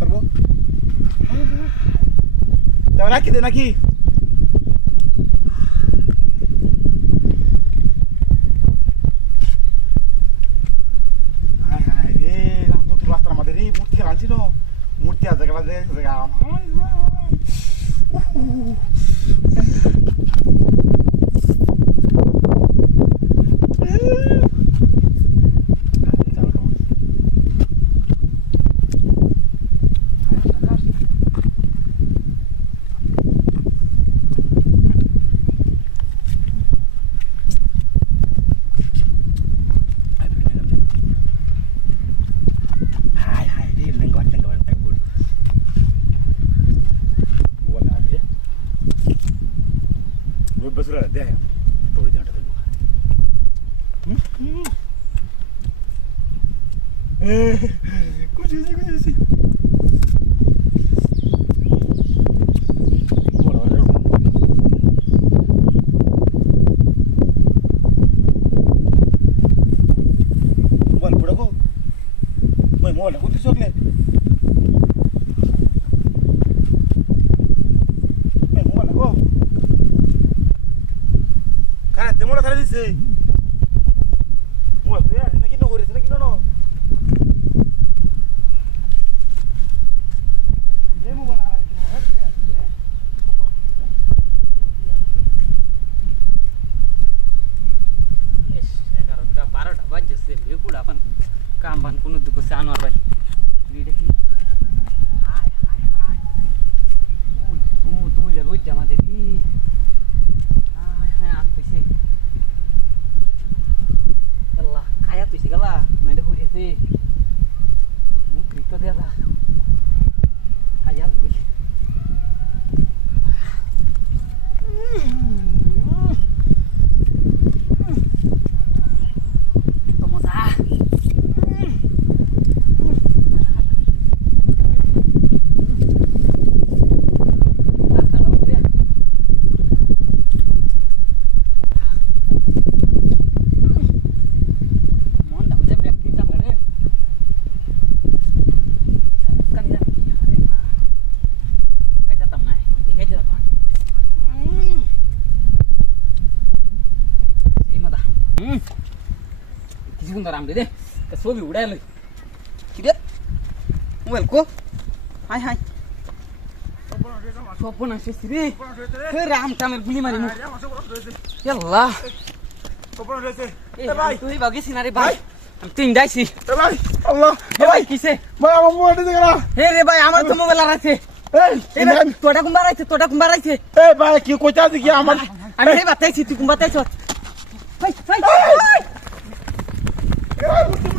পারব? নাকি দে নাকি। হায় दूसरा अध्याय है थोड़ी por acá. Bueno, hola, ¿cuánto es no. Je mo bana ala kino, ha? এস, এগারোটা বারোটা বাজছে বেকুল এখন কাম বান কোনো দুঃখ আনোয়ার ভাই গেলা নাইলে হইতেছে মুখ রিক্ত দেয়া খায়া লুই কি সুন্দর আমরে রে ছবি উড়াই লই কি রে মোবাইল কো হাই হাই স্বপ্ন আসছে রে হে রাম টামের গুলি মারি মুখ ইয়াল্লাহ Eh bhai, তুই বাকি সিনারি ভাই আমি তিন যাইছি eh bhai, Allah, হে ভাই কিসে bhai আমার মোবাইল দিতে গেলা। হে রে ভাই আমার তো মোবাইল আর আছে এই, এ ভাই, তোটা কুম্বার আছে তোটা কুম্বার আছে এই ভাই কি কইতা দেখি আমার আমি বাতাইছি তুই কুম্বার তাইছ ভাই ভাই Come on.